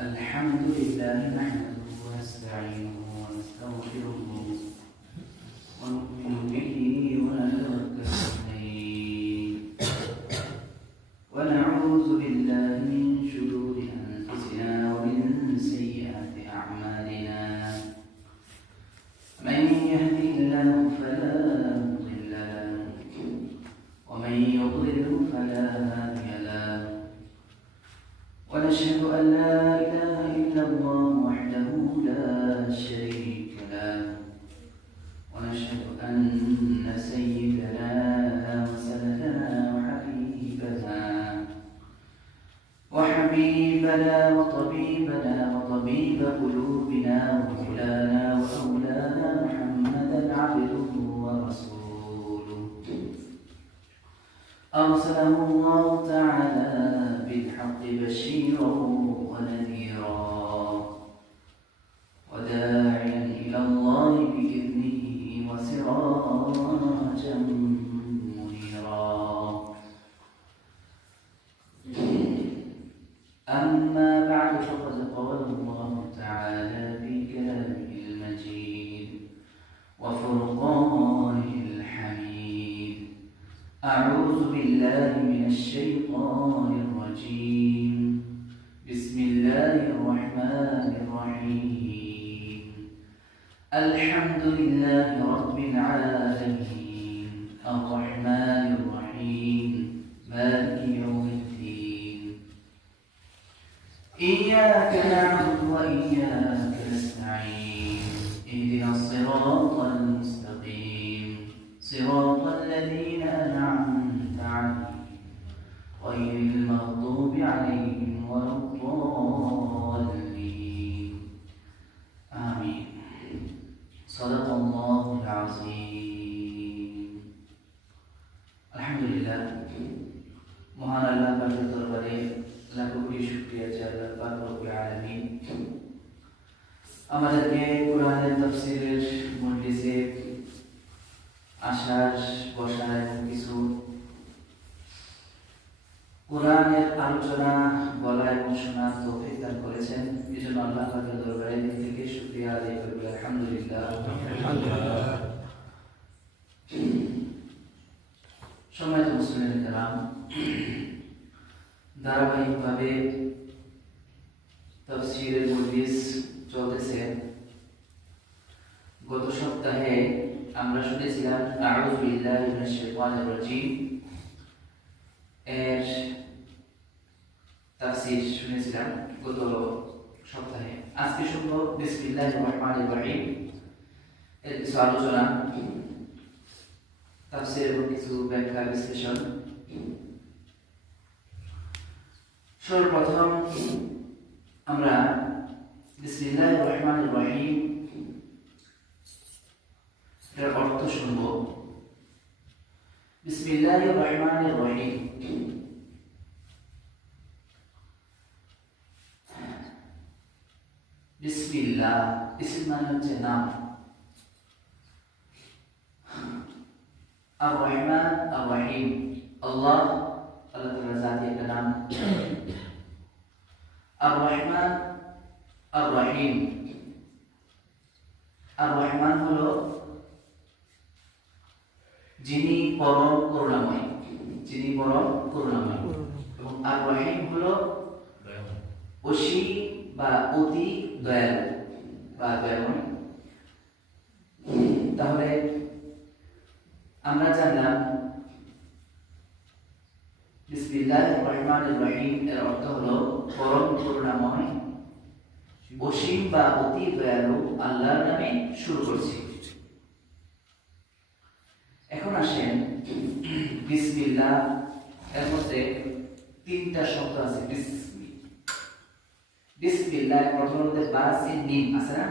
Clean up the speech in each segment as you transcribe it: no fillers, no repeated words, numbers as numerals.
الحمد لله نحمده ونستعينه ونستغفره ونؤمن به ونتوكل عليه ونعوذ بالله من شرور أنفسنا ومن سيئات أعمالنا من يهده الله فلا مضل له ومن يضلل فلا هادي له ونشهد أن لا إله إلا الله وحده لا شريك له ونشهد أن سيدنا وسندنا وحبيبنا وطبيبنا وطبيب قلوبنا ومولانا وأولانا محمدا عبده ورسوله أرسله الله تعالى بالحق بشيرا ونذيرا وداعيا إلى الله بإذنه وسراجا منيرا أما بعد فقد قال الله تعالى في كلامه المجيد وفرقانه الحميد أعوذ بالله من الشيطان الرجيم بسم الله الرحمن الرحيم الحمد لله رب العالمين الرحمن الرحيم مالك يوم الدين إياك نعبد وإياك نستعين اهدنا الصراط المستقيم صراط الذين أنعمت عليهم غير المغضوب عليهم ولا الضالين آمين صدق الله العظيم الحمد لله মহান আল্লাহ পাকের দরবারে লাখো কোটি শুকরিয়া যে আল্লাহ পাক রব্বুল আলামিন আমাদেরকে কোরআনের তাফসীরের মজলিসে আসার বসার এবং কিছু কোরআনের আলোচনা বলা এবং শোনার তৌফিক দান করেছেন। এই জন্য আল্লাহ পাকের দরবারে দিল থেকে শুকরিয়া আদায় করি আলহামদুলিল্লাহ। সম্মানিত মুসলিম কেরাম, ধারাবাহিকভাবে তাফসীরের মজলিস চলতেছে। গত সপ্তাহে আমরা শুনেছিলাম আউযু বিল্লাহি মিনাশ শাইতানির রাজীম এর তাফসীর শুনেছিলাম গত সপ্তাহে। আজকে শুনবো বিসমিল্লাহির রহমানির রহিম এর কিছু আলোচনা, তাফসীর এবং কিছু ব্যাখ্যা বিশ্লেষণ। সর্বপ্রথম আমরা বিসমিল্লাহির রহমানির রহিম এর অর্থ শুনবো। বিসমিল্লাহির রহমানির রহিম বিসমিল্লাহ, ইসম মানে হচ্ছে নাম। আর রহমান আর রহিম আল্লাহ আল্লাহ তাআলার জাতি একটা নাম। আর রহমান আর রহিম, আর রহমান হলো যিনি পরম করুণাময়, যিনি পরম করুণাময়, এবং আর রহিম হলো অসীম বা অতি দয়ালু বা দয়াময়। তাহলে আমরা জানলাম বিসমিল্লাহির রহমানির রহিম এর অর্থ হলো পরম করুণাময়, অসীম বা অতি দয়ালু আল্লাহর নামে শুরু করছি। এখন আসেন বিসমিল্লাহ এর মধ্যে তিনটা শব্দ আছে। বিসমিল্লাহ প্রথম মধ্যে বা সিন মিম আছে না,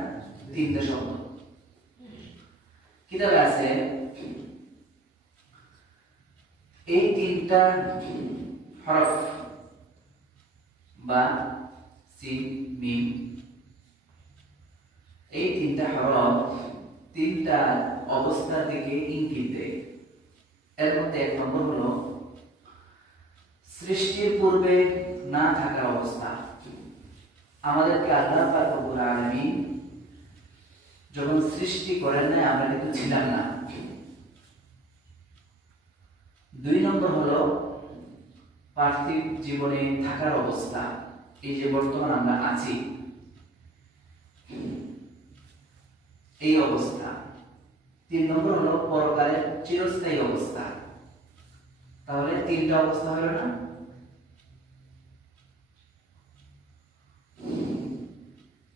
তিনটা শব্দ কিতাবে আছে। এই তিনটা হরফ বা সিন মিম, এই তিনটা হরফ তিনটা অবস্থার দিকে ইঙ্গিত দেয়। এর মধ্যে এক নম্বর হলো সৃষ্টির পূর্বে না থাকার অবস্থা, আমাদেরকে আল্লাহ পাক রব্বুল আলামিন যখন সৃষ্টি করেন নাই আমরা কিন্তু ছিলাম না। 2 নম্বর হলো পার্থিব জীবনে থাকার অবস্থা, এই যে বর্তমান আমরা আছি এই অবস্থা। 3 নম্বর হলো পরকালের চিরস্থায়ী অবস্থা। তাহলে 3টা অবস্থা হলো না?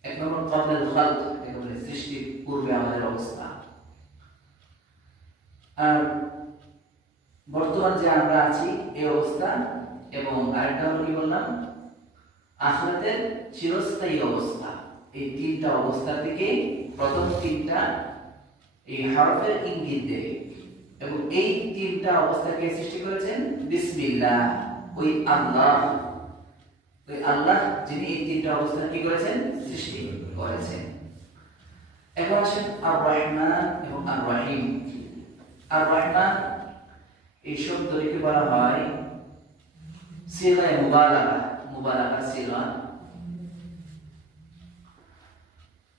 এক নম্বর ক্বাবলাল খালক, একেবারে সৃষ্টির পূর্বে আমাদের অবস্থা, আর বর্তমান যে আমরা আছি এই অবস্থা, এবং আরেকটা হলো কি বললাম আখিরাতের চিরস্থায়ী অবস্থা। এই 3টা অবস্থা থেকে প্রথম 3টা এই হরফের ইঙ্গিত দেয়, এবং এই 3টা অবস্থাকে সৃষ্টি করেছেন বিসমিল্লাহ, ওই আল্লাহ, ওই আল্লাহ যিনি এই 3টা অবস্থা কি করেছেন, সৃষ্টি করেছেন। এখন আসেন আর রহমান এবং আর রহিম। আর রহমান এই শব্দটিকে বলা হয় সিগায়ে মুবালাগা, মুবালাগা সিগা।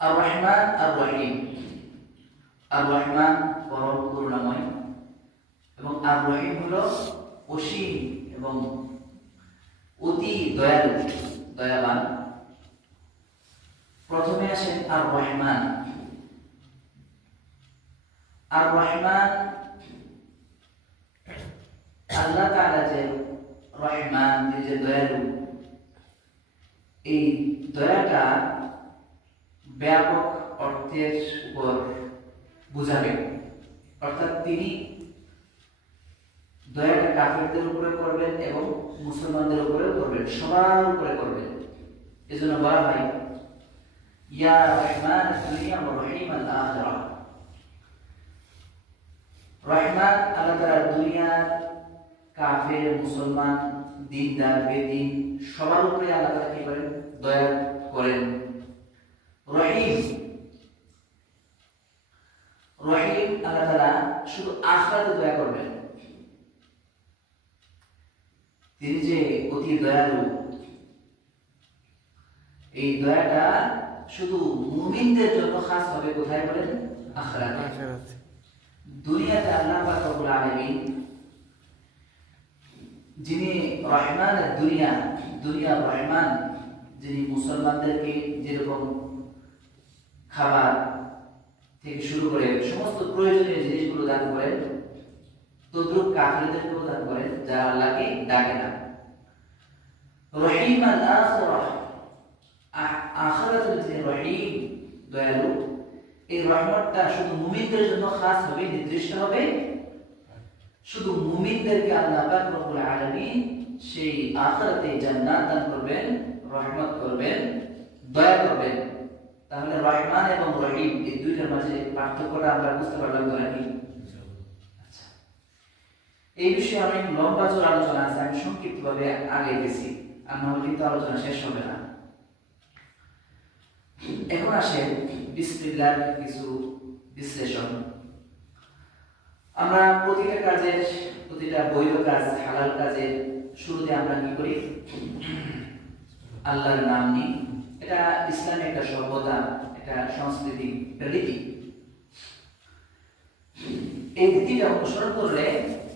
আর রহমান আর রহিম, আর রহমান পরম করুণাময় এবং আর রহিম হলো অসীম এবং অতি দয়ালু, দয়াবান। প্রথমে আসেন আর রহমান। আর রহমান আল্লাহ তাআলা যে রহমান, যে দয়ালু, এই দয়াটা ব্যাপক অর্থের উপর বুঝাবেন। অর্থাৎ তিনি দয়াটা কাফেরদের উপরে করবেন এবং মুসলমানদের উপরে করবেন, সবার উপরে করবেন। এজন্য বলা হয় ইয়া রহমান দুনিয়া ওয়া রহিম আল আখিরাহ। রহমান আল্লাহ তাআলা দুনিয়ার কাফের, মুসলমান, দিনদার, বেদিন সবার উপরে আল্লাহ তাআলা কি করেন, দয়া করেন। রহিম, রহিম আল্লাহ তাআলা শুধু আখিরাতে দয়া করবেন। তিনি যে অতি দয়ালু, এই দয়াটা শুধু মুমিনদের জন্য খাস হবে। কোথায় বলেন? আখিরাতে। দুনিয়াতে আল্লাহ পাক রব্বুল আলামিন যিনি রহমান দুনিয়া, দুনিয়ার রহমান, যিনি মুসলমানদেরকে যেরকম খাবার থেকে শুরু করে সমস্ত প্রয়োজনীয় জিনিসগুলো দান করেন, তদ্রুপ কাফিরদেরকেও দান করেন যারা আল্লাহকে ডাকে না। রহিম আল আখিরাহ, আখিরাতের যে রহিম, দয়ালু, এই রহমতটা শুধু মুমিনদের জন্য খাস হবে, নির্দিষ্ট হবে। শুধু মুমিনদেরকে আল্লাহ পাক রব্বুল আলামিন সেই আখিরাতে জান্নাত দান করবেন, রহমত করবেন, দয়া করবেন। তাহলে রহমান এবং রহিম এই দুইটার মাঝে পার্থক্যটা আমরা বুঝতে পারলাম তো নাকি? আচ্ছা, এই বিষয়ে অনেক লম্বা জোর আলোচনা আছে, আমি সংক্ষিপ্তভাবে আগে গেছি, আর নাহলে কিন্তু আলোচনা শেষ হবে না। এখন আসে বিসমিল্লাহর কিছু বিশ্লেষণ। আমরা প্রতিটা কাজের, প্রতিটা বৈধ কাজ, হালাল কাজের শুরুতে আমরা কি করি? আল্লাহর নাম নিই। এটা ইসলামের একটা সভ্যতা, একটা সংস্কৃতি, একটা রীতি। এই রীতিটা অনুসরণ করলে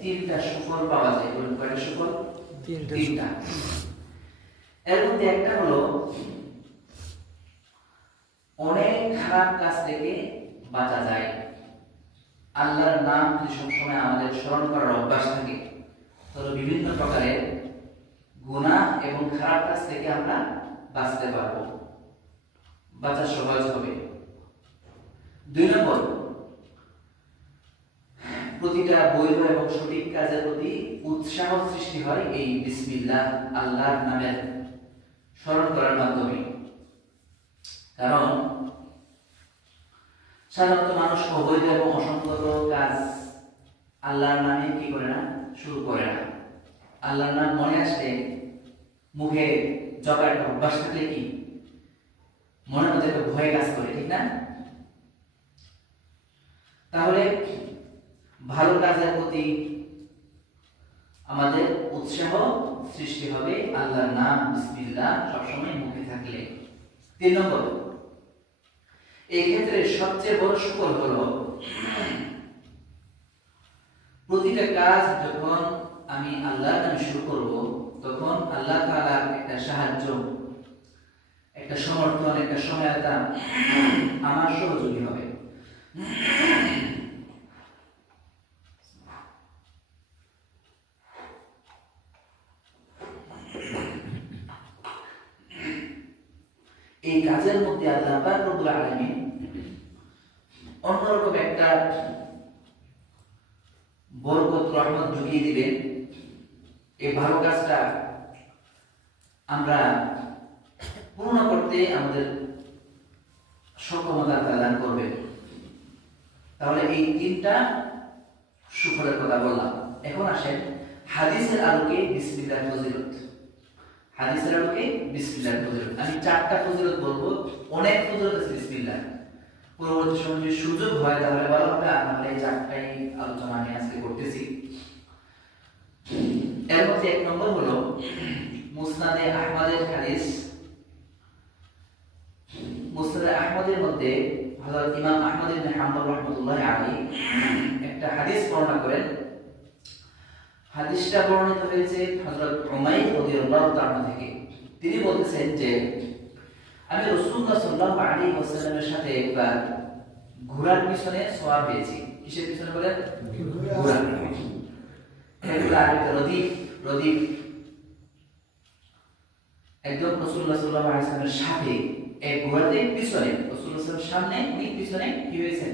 3টা সুফল পাওয়া যায়। বলুন কয়টা সুফল? 3টা। এর মধ্যে একটা হলো অনেক খারাপ কাজ থেকে বাঁচা যায়। আল্লাহর নাম যদি সবসময় আমাদের স্মরণ করার অভ্যাস থাকে, তাহলে বিভিন্ন প্রকারের গুনাহ এবং খারাপ কাজ থেকে আমরা বাঁচতে পারবো, বাঁচা সহজ হবে। 2 নম্বর, প্রতিটা বৈধ এবং সঠিক কাজের প্রতি উৎসাহ সৃষ্টি হয় এই বিসমিল্লাহ, আল্লাহর নামের স্মরণ করার মাধ্যমে। কারণ সাধারণত মানুষ অবৈধ এবং অসংগত কাজ আল্লাহর নামে কি করে না, শুরু করে না। আল্লাহর নাম মনে আসলে মুখে জপার একটা অভ্যাস থাকলে কি মনের মধ্যে একটা ভয় কাজ করে, ঠিক না? তাহলে ভালো কাজের প্রতি আমাদের উৎসাহ সৃষ্টি হবে আল্লাহর নাম বিসমিল্লাহ সবসময় মুখে থাকলে। তিন নম্বর, এই ক্ষেত্রে সবচেয়ে বড় সুফল হলো প্রতিটা কাজ যখন আমি আল্লাহর নামে শুরু করব, তখন আল্লাহ তাআলার একটা সাহায্য, একটা সমর্থন, একটা সহায়তা আমার সহযোগী হবে। এই কাজের মধ্যে আল্লাহ পাক রব্বুল আলামিন অন্যরকম একটা বরকত, রহমত ঢুকিয়ে দিবেন। এই ভালো কাজটা আমরা পূর্ণ করতে আমাদের সক্ষমতা প্রদান করবে। তাহলে এই তিনটা সুফলের কথা বললাম। এখন আসেন হাদিসের আলোকে বিসমিল্লাহর ফজিলত। হাদিসের আলোকে বিসমিল্লাহর ফজিলত, আমি চারটা ফজিলত বলবো, অনেক ফজিলত আছে বিসমিল্লাহ। পরবর্তী সময় যদি সুযোগ হয় তাহলে ভালো হবে, আর নাহলে এই চারটাই আলোচনা আমি আজকে করতেছি। এর মধ্যে এক নম্বর হলো মুসনাদে আহমদের হাদিস। মুসনাদে আহমদের মধ্যে হযরত ইমাম আহমদ ইবনে হাম্বল রাহমাতুল্লাহি আলাইহি একটা হাদিস বর্ণনা করেন। হাদিসটা বর্ণিত হয়েছে হযরত উমাইর রাদিয়াল্লাহু তাআলা থেকে। তিনি বলতেছেন যে আমি রাসূলুল্লাহ সাল্লাল্লাহু আলাইহি ওয়াসাল্লামের সাথে একবার ঘোড়ার পিছনে সওয়ার হয়েছি। কিসের পিছনে বলেন? ঘোড়ার। এগুলো আরবিতে রদিফ। একদম রাসূলুল্লাহ সাল্লাল্লাহু আলাইহি ওয়াসাল্লামের সাথে এক ঘোড়াতে পিছনে, রাসূলুল্লাহ সাল্লাল্লাহু সামনে, উনি পিছনে কি হয়েছেন?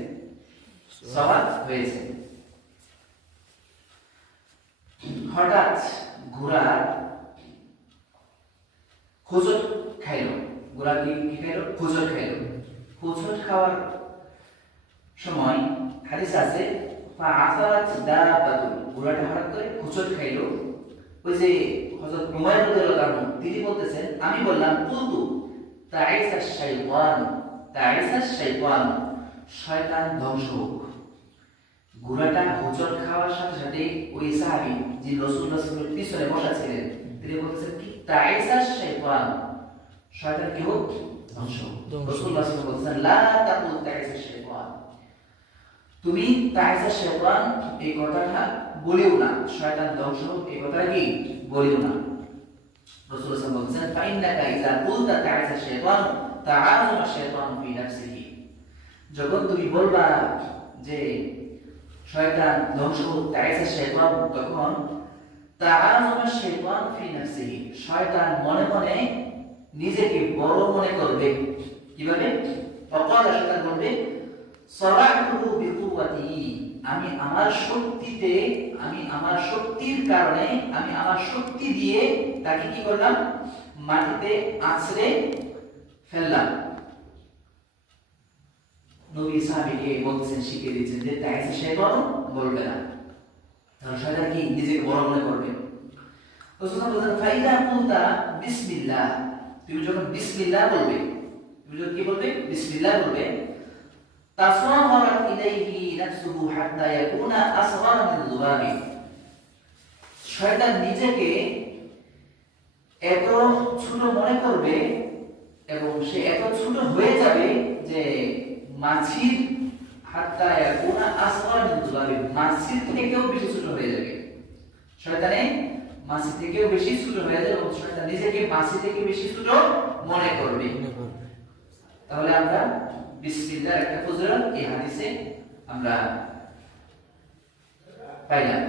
সওয়ার হয়েছেন। হঠাৎ ঘোড়া হোঁচট খাইল। ঘোড়া কি খাইল? হোঁচট খাইল। হোঁচট খাওয়ার সময় হাদিস আছে ফাআসারাত দাবাতু, ঘোড়াটা হঠাৎ করে হোঁচট খাইল। ওই যে হযরত উমাইর রাদিয়াল্লাহু আনহু তিনি বলতেছেন, আমি বললাম কুলতু তাইসাশ শাইতান, শয়তান ধ্বংস হোক। ঘোড়াটা হোঁচট খাওয়ার সাথে সাথে ওই সাহাবী যে রাসূলুল্লাহ সাল্লাল্লাহু আলাইহি ওয়াসাল্লামের পিছনে বসা ছিলেন, তিনি বলতেছেন কি তাইসাশ শাইতান, শয়তান কি হোক? ধ্বংস হোক। রাসূলুল্লাহ সাল্লাল্লাহু আলাইহি ওয়াসাল্লাম বলতেছেন লা তাকুল তাইসাশ শাইতান, তুমি তাইসাশ শাইতান এই কথাটা বলিও না, শয়তান ধ্বংস হোক এই কথাটা কি বলিও না। রাসূলুল্লাহ সাল্লাল্লাহু আলাইহি ওয়াসাল্লাম বলতেছেন ফাইন্নাকা ইযা কুলতা তাইসাশ শাইতান তাআযুমা শাইতান ফি নাফসিহি, যখন তুমি বলবা যে শয়তান ধ্বংস হোক, তাইসাশ শাইতান, তখন তাআযুমা শাইতান ফি নাফসিহি, শয়তান মনে মনে নিজেকে বড় মনে করবে। কিভাবে? ফাকালা, শয়তান বলবে সারাতুহু বিকুওয়াতি, আমি আমার শক্তিতে, আমি আমার শক্তির কারণে, আমি আমার শক্তি দিয়ে তাকে কি করলাম? মাটিতে আছড়ে ফেললাম। নবী সাহাবীকে বলছেন, শিখিয়ে দিচ্ছেন যে তাইসাশ শাইতান বলবে না, তাহলে শয়তান কি নিজেকে বড় মনে করবে। রাসূলুল্লাহ বলেন ফাইদা কুলতা বিসমিল্লাহ, তুমি যখন বিসমিল্লাহ বলবে, তুমি যখন কি বলবে? বিসমিল্লাহ বলবে, তাসাহারাত ইলাইহি নাফসুহু হাত্তা ইয়াকুনা আসগার মিন যুবাবি, শয়তান নিজেকে এত ছোট মনে করবে এবং সে এত ছোট হয়ে যাবে যে মাছির, হাত্তা ইয়াকুনা আসগার মিন যুবাবি, মাছির থেকেও বেশি ছোট হয়ে যাবে। শয়তানে মাছি থেকেও বেশি ছোট হয়ে যাবে এবং শয়তান নিজেকে মাছি থেকে বেশি ছোট মনে করবে। তাহলে আমরা বিসমিল্লাহর একটা ফজিলত এই হাদিসে আমরা পাইলাম।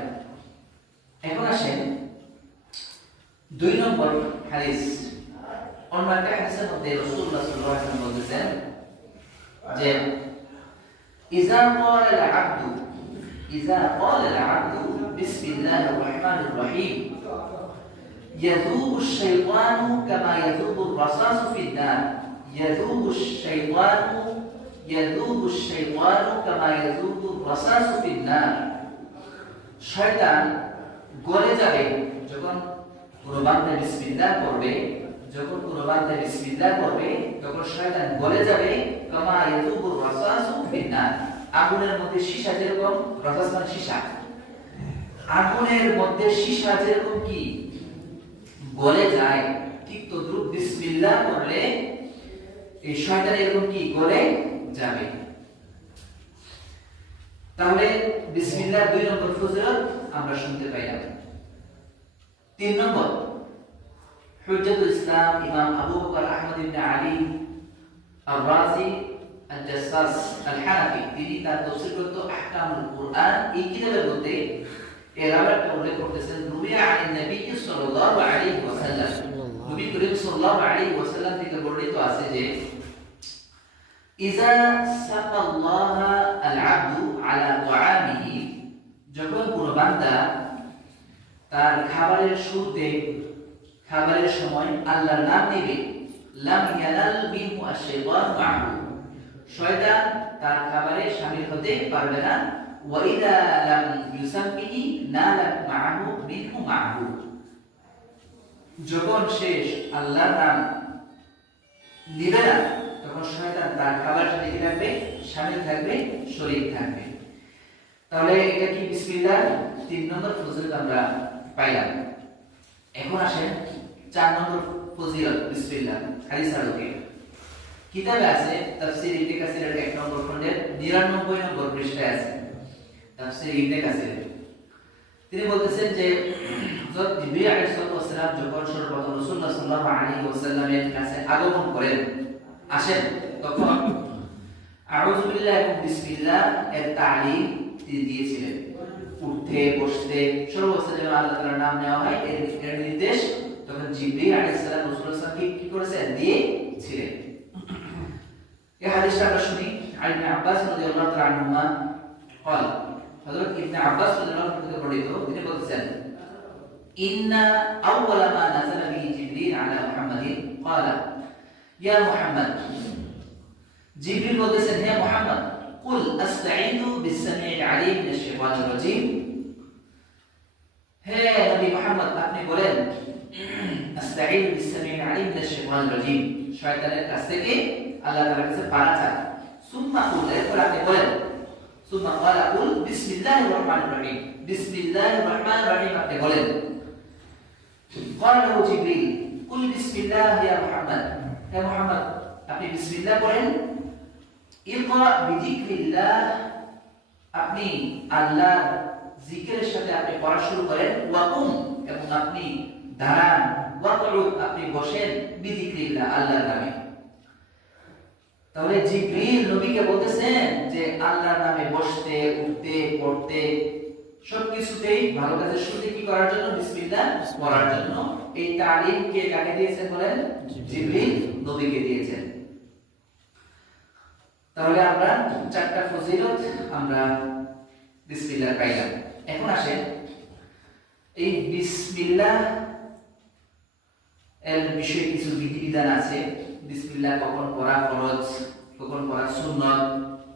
এখন আসেন 2 নম্বর হাদিস। অন্য একটা হাদিসের মধ্যে রাসূলুল্লাহ সাল্লাল্লাহু আলাইহি ওয়াসাল্লাম বলেছেন যে ইযা ক্বালা আল-আবদু বিসমিল্লাহির রাহমানির রাহিম ইয়াযুবু আশ-শাইতানু কামা ইয়াযুবু আর-রাসাসু ফিন-নার, ইয়াযুবু আশ-শাইতানু কামা ইয়াযুবু আর-রাসাসু ফিন-নার, শয়তান গলে যাবে যখন কোনো বান্দা বিসমিল্লাহ করবে, যখন কোনো বান্দা বিসমিল্লাহ করবে তখন শয়তান গলে যাবে কামা ইয়াযুবু আর-রাসাসু ফিন-নার, আগুনের মধ্যে সীসা যেরকম, রাসাস মানে সীসা, আগুনের মধ্যে সীসা যেরকম কি গলে যায়, ঠিক তদ্রুপ বিসমিল্লাহ করলে এই শয়তান এরকম কি গলে যাবে। তাহলে বিসমিল্লাহ 2 নম্বর ফজিলত আমরা শুনতে পাইলাম। 3 নম্বর, হুজ্জাতুল ইসলাম ইমাম আবু বকর আহমদ ইবনে আলী আর-রাজি আল-জাসসাস আল-হানাফি তিনি তার তাফসীর গ্রন্থ আহকামুল কুরআন এই কিতাবের মধ্যে এর আরেকটা উল্লেখ করতেছেন, রুবিয়া আন নবী সাল্লাল্লাহু আলাইহি ওয়াসাল্লাম, নবী করিম সাল্লাল্লাহু আলাইহি ওয়াসাল্লাম থেকে বর্ণিত আছে যে ইজা সাকাল্লাহ আল-আবদু আলা তুআমিহি, যখন কোন বান্দা তার খাবারের শুরুতে খাবারের সময় আল্লাহর নাম নেবে, লাম ইয়ানাল বিহু আশ-শাইতান মাহু, শয়তান তার খাবারে শামিল হতে পারবে না। ওয়া ইযা লাম ইউসাম্মিহি নালাত মাহু বিহু মাহু, যখন শেষ আল্লাহর নাম নিবে না তখন শয়তান তার খাবার সাথে কি থাকবে, শামিল থাকবে, শরীক থাকবে। তাহলে এটা কি বিসমিল্লাহ 3 নম্বর ফজিলত আমরা পাইলাম। এখন আসেন 4 নম্বর ফজিলত বিসমিল্লাহ হাদিস আলোকে। কিতাবে আছে তাফসীর ইবনে কাসিরের 1 নম্বর খণ্ডের 99 নম্বর পৃষ্ঠায় আছে তাফসীর ইবনে কাসির। তিনি বলতেছেন যে হযরত জিবরীল আলাইহিস সালাম যখন সর্বপ্রথম রাসূলুল্লাহ সাল্লাল্লাহু আলাইহি ওয়াসাল্লামের কাছে আগমন করেন আসেন, তখন আউযু বিল্লাহি এবং বিসমিল্লাহ এর তালিম তিনি দিয়েছিলেন। উঠতে বসতে সর্বস্থানে আল্লাহ তাআলার নাম নেওয়া হয় এর নির্দেশ তখন জিবরীল আলাইহিস সালাম রাসূলুল্লাহ সাল্লাল্লাহু আলাইহি কি করেছেন, দিয়েছিলেন। এই হাদিসটা আমরা শুনি ইবনে আব্বাস রাদিয়াল্লাহু তাআলা আনহুমা قال হযরত ইবনে আব্বাস রাদিয়াল্লাহু তাআলা থেকে বর্ণিত, তিনি বলেছেন ইন্না আউওয়ালা মা নাযালা বিহি জিবরিল আলা মুহাম্মাদিন قال ইয়া মুহাম্মদ, জিবরিল বলেছেন হে মুহাম্মদ, কুল আস্তাঈযু বিস-সামিউল আলীম মিনাশ শাইতানির রাজীম, হে নবী মুহাম্মদ আপনি বলেন আস্তাঈযু বিস-সামিউল আলীম মিনাশ শাইতানির রাজীম, শয়তানের কাছ থেকে আল্লাহ তাআলার কাছে পানা চান। সুম্মা কুল, এরপর আপনি বলেন সুম্মা ক্বালা কুল বিসমিল্লাহির রহমানির রহিম, বিসমিল্লাহির রহমানির রহিম আপনি বলেন। ক্বালা লাহু জিবরিল কুল বিসমিল্লাহ ইয়া মুহাম্মদ, হে মুহাম্মদ আপনি বিসমিল্লাহ বলেন। ইকরা বিযিকরিল্লাহ, আপনি আল্লাহর জিকিরের সাথে আপনি পড়া শুরু করেন। ওয়াকুম, এবং আপনি দাঁড়ান। ওয়াকউদ, আপনি বসেন। বিযিকরিল্লাহ, আল্লাহর নামে। তাহলে জিবরিল নবীকে বলতেছেন যে আল্লাহর নামে বসতে, উঠতে, পড়তে সবকিছুতেই ভালো কাজের শুরুতে কি করার জন্য, বিসমিল্লাহ পড়ার জন্য। এই তালিম কে কাকে দিয়েছেন বলেন, জিবরিল নবীকে দিয়েছেন। তাহলে আমরা 4টা ফজিলত আমরা বিসমিল্লাহ পাইলাম। এখন আসেন এই বিসমিল্লাহ এর বিষয়ে কিছু বিধিবিধান আছে। বিসমিল্লাহ কখন পড়া ফরজ, কখন পড়া সুন্নাত,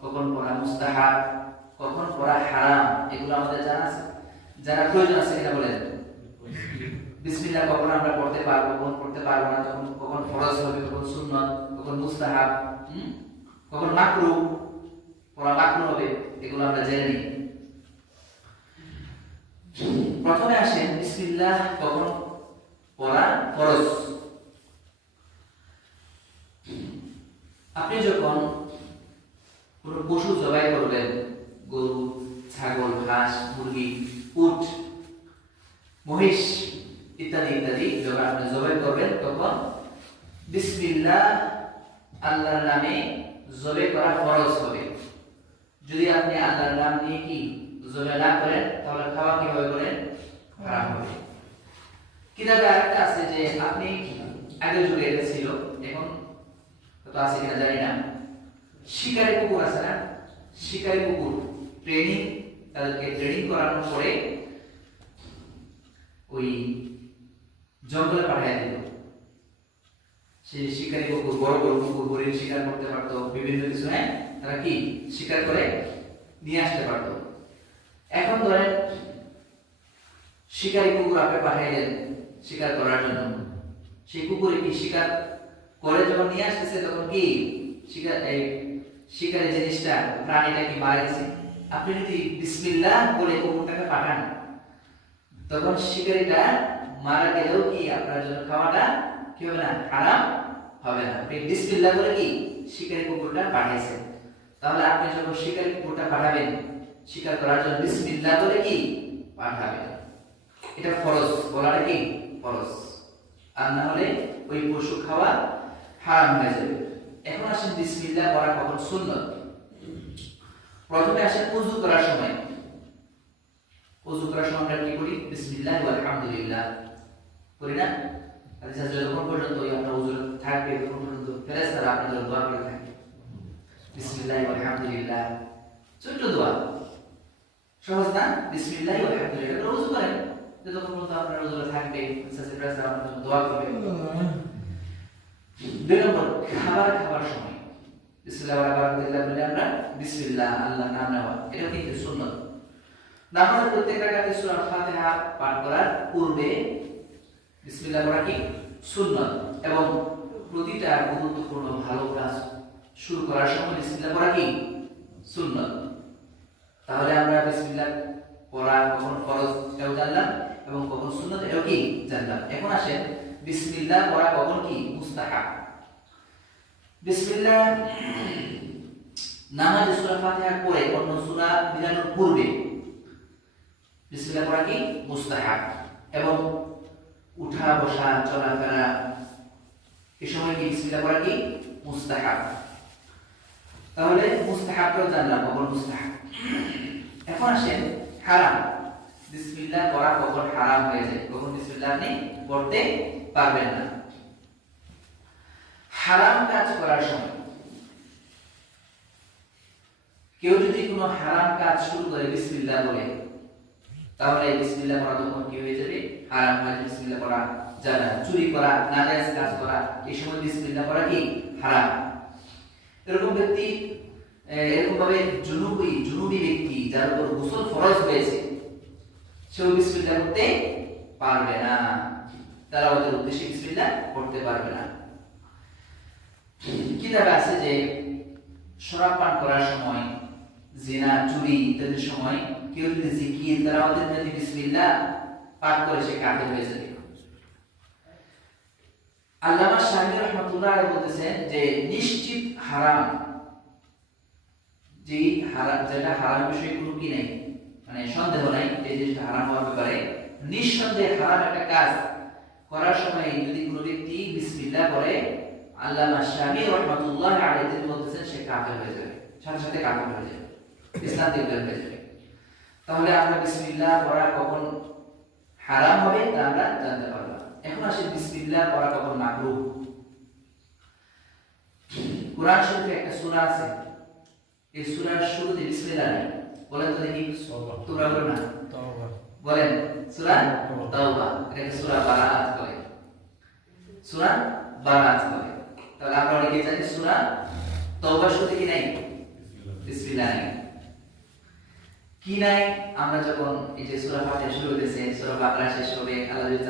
কখন পড়া মুস্তাহাব, কখন পড়া হারাম, এগুলো আমাদের জানা আছে, জানা প্রয়োজন আছে কিনা বলেন। বিসমিল্লাহ কখন আমরা পড়তে পারবো, কখন পড়তে পারবো না, তখন কখন ফরজ হবে, কখন সুন্নাত, কখন মুস্তাহাব, কখন মাকরুহ, পড়া মাকরুহ হবে, এগুলো আমরা জেনে নিই। প্রথমে আসেন বিসমিল্লাহ কখন পড়া ফরজ। আপনি যখন কোন পশু জবাই করবেন, গরু, ছাগল, হাঁস, মুরগি, উট, মহিষ ইত্যাদি ইত্যাদি যখন আপনি জবাই করবেন তখন বিসমিল্লাহ আল্লাহর নামে জবাই করা ফরজ হবে। যদি আপনি আল্লাহর নাম নিয়ে কি জবাই না করেন তাহলে খাওয়া কি হবে বলেন, হারাম হবে। কিতাবে আরেকটা আছে যে আপনি আগের যুগে এটা ছিল, এখন তো আছে কিনা জানি না, শিকারী কুকুর আছে না, শিকারী কুকুর ট্রেনিং, তাদেরকে ট্রেনিং করানোর পরে ওই জঙ্গলে পাঠিয়ে দিল। সেই শিকারী কুকুর বড় বড় কুকুর হরিণ শিকার করতে পারতো, বিভিন্ন কিছু, হ্যাঁ তারা কি শিকার করে নিয়ে আসতে পারতো। এখন ধরেন শিকারী কুকুর আপনি পাঠাইলেন শিকার করার জন্য, সেই কুকুরে কি শিকার করে যখন নিয়ে আসতেছে তখন কি শিকারের জিনিসটা, প্রাণীটা কি মারা গেছে। আপনি যদি বিসমিল্লাহ বলে কুকুরটাকে পাঠান তখন শিকারীটা মারা গেলেও কি আপনার জন্য খাওয়াটা কি হবে না, হারাম হবে না। আপনি বিসমিল্লাহ বলে কি শিকারী কুকুরটা পাঠিয়েছেন, তাহলে আপনি যখন শিকারী কুকুরটা পাঠাবেন শিকার করার জন্য বিসমিল্লাহ বলে কি পাঠাবেন। এটা ফরজ, বলাটা কি ফরজ, আর না হলে ওই পশু খাওয়া হারাম হয়ে যাবে। এখন আসেন বিসমিল্লাহ করা কখন সুন্নত। প্রথমে আসেন ওযু করার সময়। ওযু করার সময় আমরা কি করি? বিসমিল্লাহ ওয়া আলহামদুলিল্লাহ করি না? আচ্ছা, যতক্ষণ পর্যন্ত আপনার ওযু থাকবে ততক্ষণ পর্যন্ত ফেরেশতারা আপনার জন্য দোয়া করে থাকে। বিসমিল্লাহ ওয়া আলহামদুলিল্লাহ, ছোট্ট দোয়া, সহজ না? বিসমিল্লাহ ওয়া আলহামদুলিল্লাহ এটা ওযু করেন, যতক্ষণ পর্যন্ত আপনার ওযু থাকবে ফেরেশতারা আপনার জন্য দোয়া করবে। দুই নম্বর, খাবার খাওয়ার সময় বিসমিল্লাহ ওয়া বারাকাতুল্লাহ বলে আমরা বিসমিল্লাহ আল্লাহর নাম নেওয়া, এটা কিন্তু সুন্নাত। নামাজের প্রত্যেক রাকাতে সূরা ফাতিহা পাঠ করার পূর্বে বিসমিল্লাহ পড়া কি সুন্নাত, এবং প্রতিটা গুরুত্বপূর্ণ ভালো কাজ শুরু করার সময় বিসমিল্লাহ পড়া কি সুন্নাত। তাহলে আমরা বিসমিল্লাহ পড়া কখন ফরজ এটাও জানলাম এবং কখন সুন্নাত এটাও কি জানলাম। এখন আসেন বিসমিল্লাহ পড়া কখন কি মুস্তাহাব। বিসমিল্লাহ নামাজে সূরা ফাতিহা পড়ে অন্য সূরা মিলানোর পূর্বে বিসমিল্লাহ পড়া কি মুস্তাহাব, এবং উঠা বসা চলাফেরা এই সময় কি বিসমিল্লাহ পড়া কি মুস্তাহাব। তাহলে মুস্তাহাবটাও জানলাম কখন মুস্তাহাব। এখন আসেন হারাম। বিসমিল্লাহ পড়া কখন হারাম হয়ে যায়, কখন বিসমিল্লাহ আপনি পড়তে পারবেন না। হারাম কাজ করার সময় কেউ যদি কোনো হারাম কাজ শুরু করে বিসমিল্লাহ বলে, তাহলে বিসমিল্লাহ পড়া তখন কি হয়ে যাবে? হারাম হয়ে যাবে। বিসমিল্লাহ পড়া যাবে না। চুরি করা, নাজায়েজ কাজ করা এই সময় বিসমিল্লাহ পড়া কি হারাম। এরকম ব্যক্তি, এরকম ভাবে জুনুবি ব্যক্তি যার উপর গোসল ফরজ হয়েছে সেও বিসমিল্লাহ পড়তে পারবে না, তারা ওদের উদ্দেশ্যে বিসমিল্লাহ পড়তে পারবে না। কিতাবে আছে যে শরাব পান করার সময়, জিনা, চুরি ইত্যাদির সময় কেউ যদি জিকির তেলাওয়াতের যদি বিসমিল্লাহ পাঠ করে সে কাফের হয়ে যাবে। আল্লামা শামী রাহমাতুল্লাহ আলাইহি বলতেছেন যে নিশ্চিত হারাম, যে হারাম যেটা হারাম বিষয়ে কোনো কি নাই, মানে সন্দেহ নাই এই জিনিসটা হারাম হওয়ার ব্যাপারে, নিঃসন্দেহে হারাম একটা কাজ করার সময় যদি কোনো ব্যক্তি বিসমিল্লাহ পড়ে, আল্লামা শামী রাহমাতুল্লাহ আলাইহি বলতেছেন সে কাফের হয়ে যাবে, সাথে সাথে কাফের হয়ে যাবে, ইসলাম থেকে বের হয়ে যাবে। তাহলে আমরা বিসমিল্লাহ পড়া কখন হারাম হবে তা আমরা জানতে পারলাম। এখন আসি বিসমিল্লাহ পড়া কখন মাকরুহ। কুরআন শরীফে একটা সূরা আছে, এই সূরার শুরুতে বিসমিল্লাহ নেই। বলেন তো দেখি, তোমরা বলো না, তাওবা বলেন, সূরা তাওবা, এটাকে সূরা বারাআত বলে, সূরা বারাআত বলে। তাহলে আমরা অনেকে জানি সূরা তাওবার শুরুতে কি নাই? বিসমিল্লাহ নেই। কি নাই? আমরা যখন এই যে সূরা ফাতিহা শুরু হইতেছে, সূরা বাকারা শেষ হবে, আল্লাহ যদি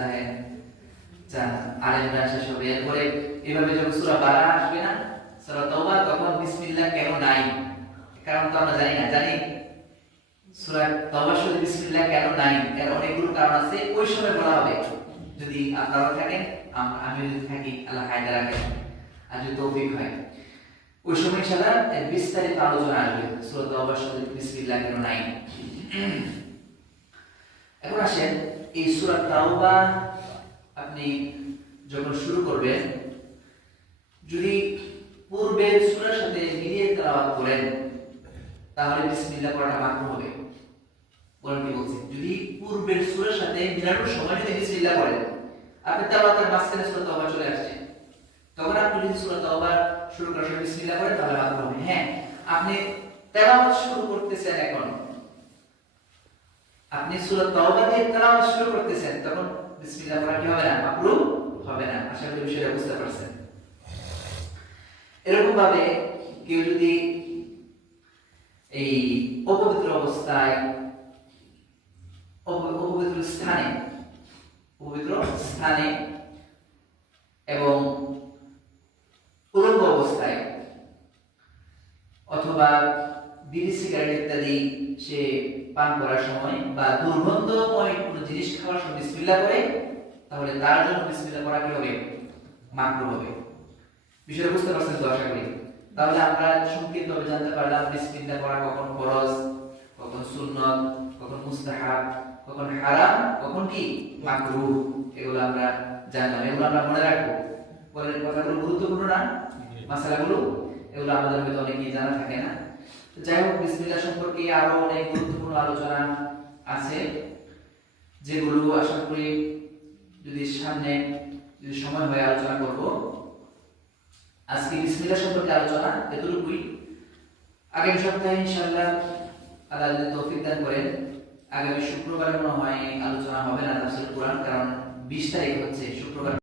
চান আলে ইমরান শেষ হবে, এরপরে এভাবে যখন সূরা বারাআত আসবে না, সূরা তাওবা, তখন বিসমিল্লাহ কেন নাই? কারণ তো আমরা জানি না, জানি সূরা তাওবার শুরুতে বিসমিল্লাহ কেন নাই? এর অনেকগুলো কারণ আছে, ওই সময় বলা হবে। যদি আপনারা থাকেন, আমি যদি থাকি, আল্লাহ হায়াত রাখেন, আর যদি তৌফিক হয় ওই সময় ইনশাআল্লাহ বিস্তারিত আলোচনা আসবে সূরা তাওবার শুরুতে বিসমিল্লাহ কেন নাই। এখন আসেন এই সূরা তাওবা আপনি যখন শুরু করবেন, যদি পূর্বের সূরার সাথে মিলিয়ে তেলাওয়াত করেন তাহলে বিসমিল্লাহ পড়াটা মাকরুহ হবে। বলেন কি বলছি? যদি পূর্বের সূরার সাথে মিলানোর সময় যদি বিসমিল্লাহ পড়েন, আপনি তেলাওয়াতের মাঝখানে সূরা তাওবা চলে আসছে, তখন আপনি যদি সূরা তাওবা শুরু করার সময় বিসমিল্লাহ পড়েন তাহলে মাকরুহ হবে। হ্যাঁ, আপনি তেলাওয়াত শুরু করতেছেন, এখন আপনি সূরা তাওবা দিয়ে তেলাওয়াত শুরু করতেছেন, তখন বিসমিল্লাহ পড়া কি হবে না? মাকরুহ হবে না। আশা করি বিষয়টা বুঝতে পারছেন। এরকম ভাবে কেউ যদি এই অপবিত্র অবস্থায়, অপবিত্র স্থানে এবং উলঙ্গ অবস্থায় অথবা বিড়ি, সিগারেট ইত্যাদি সে পান করার সময় বা দুর্গন্ধময় কোনো জিনিস খাওয়ার সময় বিসমিল্লাহ করে, তাহলে তার জন্য বিসমিল্লাহ পড়া কি হবে? মাকরুহ হবে। বিষয়টা বুঝতে পারছেন তো আশা করি। তাহলে আমরা সংক্ষিপ্তভাবে জানতে পারলাম বিসমিল্লাহ পড়া কখন ফরজ, কখন সুন্নত, কখন মুস্তাহাব, কখন হারাম, কখন কি মাকরুহ, এগুলো আমরা জানলাম। এগুলো আমরা মনে রাখবো। পরের কথাগুলো গুরুত্বপূর্ণ না, মাসালাগুলো এগুলো আমাদের হয়তো অনেকেই জানা থাকে না। তো যাই হোক, বিসমিল্লাহ সম্পর্কে আরো অনেক গুরুত্বপূর্ণ আলোচনা আছে, যেগুলো আশা করি যদি সামনে যদি সময় হয় আলোচনা করব। আজকে বিসমিল্লাহ সম্পর্কে আলোচনা এতটুকুই। আগামী সপ্তাহে ইনশাআল্লাহ আল্লাহ যদি তৌফিক দান করেন, আগামী শুক্রবার মনে হয় আলোচনা হবে না তাফসীর কোরআন, কারণ 20 তারিখ হচ্ছে শুক্রবার।